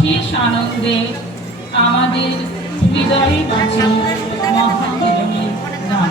অশেষ আনন্দে আমাদের হৃদয়ে বাঁচে মহামিলনের গান।